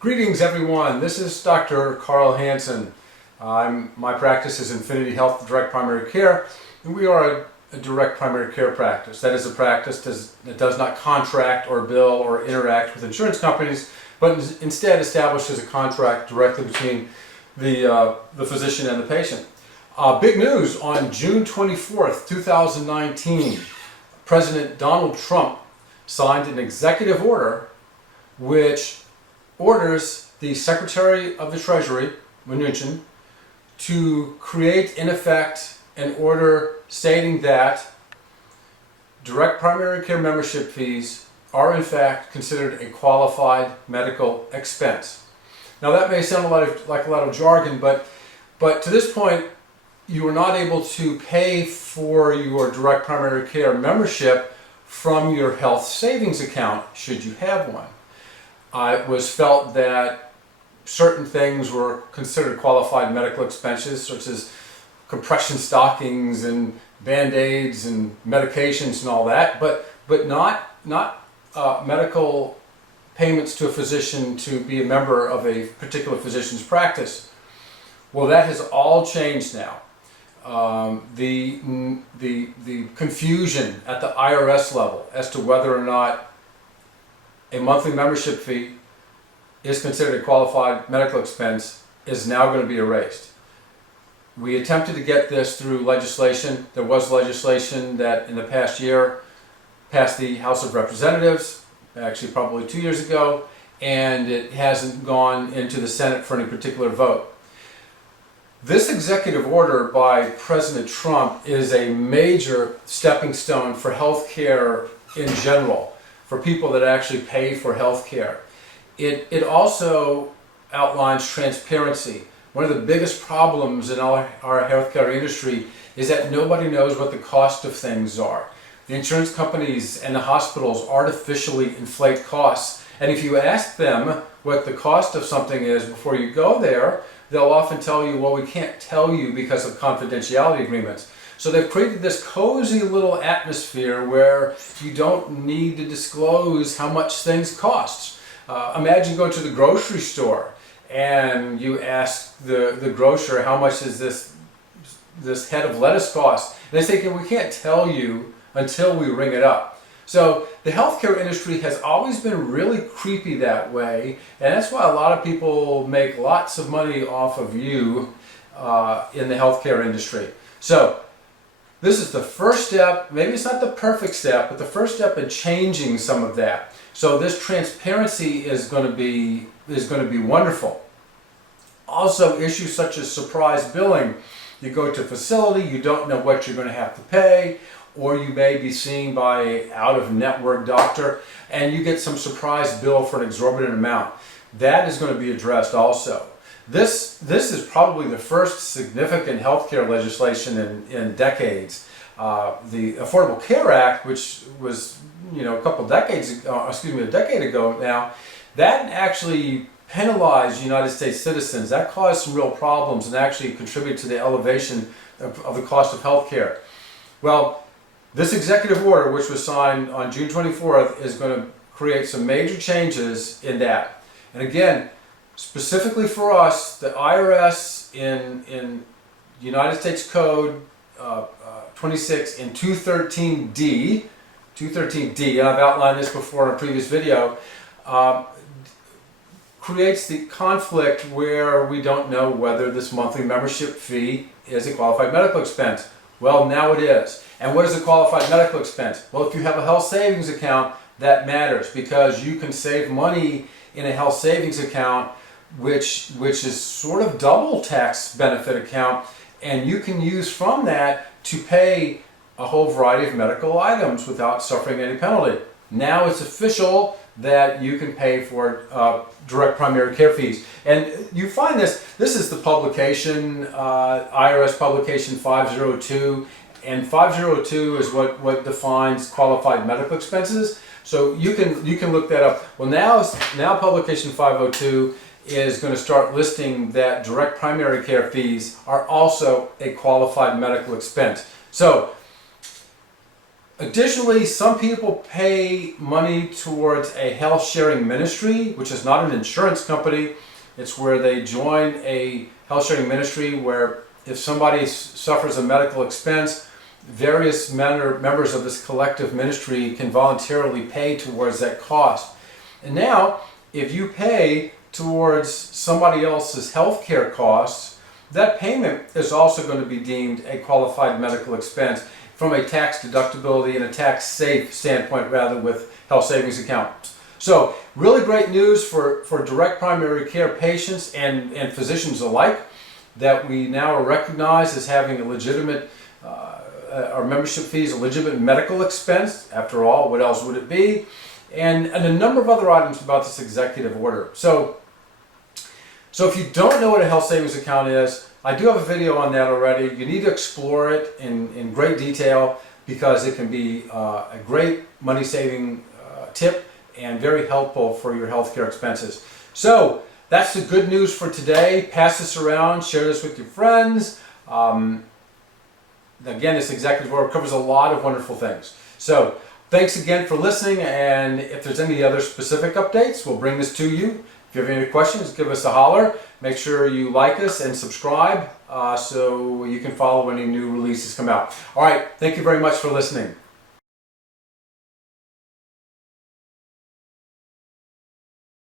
Greetings everyone, this is Dr. Carl Hansen. My practice is Infinity Health Direct Primary Care, and we are a direct primary care practice. That is a practice that does not contract or bill or interact with insurance companies, but instead establishes a contract directly between the physician and the patient. Big news, on June 24th, 2019, President Donald Trump signed an executive order which orders the Secretary of the Treasury, Mnuchin, to create, in effect, an order stating that direct primary care membership fees are in fact considered a qualified medical expense. Now that may sound like a lot of jargon, but to this point you are not able to pay for your direct primary care membership from your health savings account, should you have one. It was felt that certain things were considered qualified medical expenses, such as compression stockings and Band-Aids and medications and all that, but not medical payments to a physician to be a member of a particular physician's practice. Well, that has all changed now. The confusion at the IRS level as to whether or not a monthly membership fee is considered a qualified medical expense is now going to be erased. We attempted to get this through legislation. There was legislation that in the past year passed the House of Representatives, actually probably 2 years ago, and it hasn't gone into the Senate for any particular vote. This executive order by President Trump is a major stepping stone for healthcare in general, for people that actually pay for health care. It also outlines transparency. One of the biggest problems in our healthcare industry is that nobody knows what the cost of things are. The insurance companies and the hospitals artificially inflate costs, and if you ask them what the cost of something is before you go there, they'll often tell you, well, we can't tell you because of confidentiality agreements. So they've created this cozy little atmosphere where you don't need to disclose how much things cost. Imagine going to the grocery store and you ask the grocer, how much does this head of lettuce cost? And they say, we can't tell you until we ring it up. So the healthcare industry has always been really creepy that way, and that's why a lot of people make lots of money off of you in the healthcare industry. So this is the first step. Maybe it's not the perfect step, but the first step in changing some of that. So this transparency is going to be wonderful. Also, issues such as surprise billing. You go to a facility, you don't know what you're going to have to pay, or you may be seen by an out-of-network doctor, and you get some surprise bill for an exorbitant amount. That is going to be addressed also. This is probably the first significant healthcare legislation in decades. The Affordable Care Act, which was a decade ago now, that actually penalized United States citizens. That caused some real problems and actually contributed to the elevation of the cost of healthcare. Well, this executive order, which was signed on June 24th, is going to create some major changes in that. And again, specifically for us, the IRS in United States Code 26 in 213D, and I've outlined this before in a previous video, creates the conflict where we don't know whether this monthly membership fee is a qualified medical expense. Well, now it is. And what is a qualified medical expense? Well, if you have a health savings account, that matters because you can save money in a health savings account which is sort of double tax benefit account, and you can use from that to pay a whole variety of medical items without suffering any penalty. Now it's official that you can pay for direct primary care fees. And you find this is the publication, IRS publication 502, and 502 is what defines qualified medical expenses. So you can look that up. Well, now publication 502 is going to start listing that direct primary care fees are also a qualified medical expense. So Additionally, some people pay money towards a health sharing ministry, which is not an insurance company. It's where they join a health sharing ministry where if somebody suffers a medical expense, various members of this collective ministry can voluntarily pay towards that cost. And now, if you pay towards somebody else's health care costs, that payment is also going to be deemed a qualified medical expense from a tax deductibility and a tax safe standpoint rather with health savings accounts. So really great news for direct primary care patients and physicians alike that we now are recognized as having a legitimate, our membership fees, a legitimate medical expense. After all, what else would it be? And a number of other items about this executive order. So if you don't know what a health savings account is, I do have a video on that already. You need to explore it in great detail because it can be a great money-saving tip and very helpful for your healthcare expenses. So that's the good news for today. Pass this around, share this with your friends. Again, this executive order covers a lot of wonderful things. So thanks again for listening, and if there's any other specific updates, we'll bring this to you. If you have any questions, give us a holler. Make sure you like us and subscribe so you can follow when any new releases come out. All right, thank you very much for listening.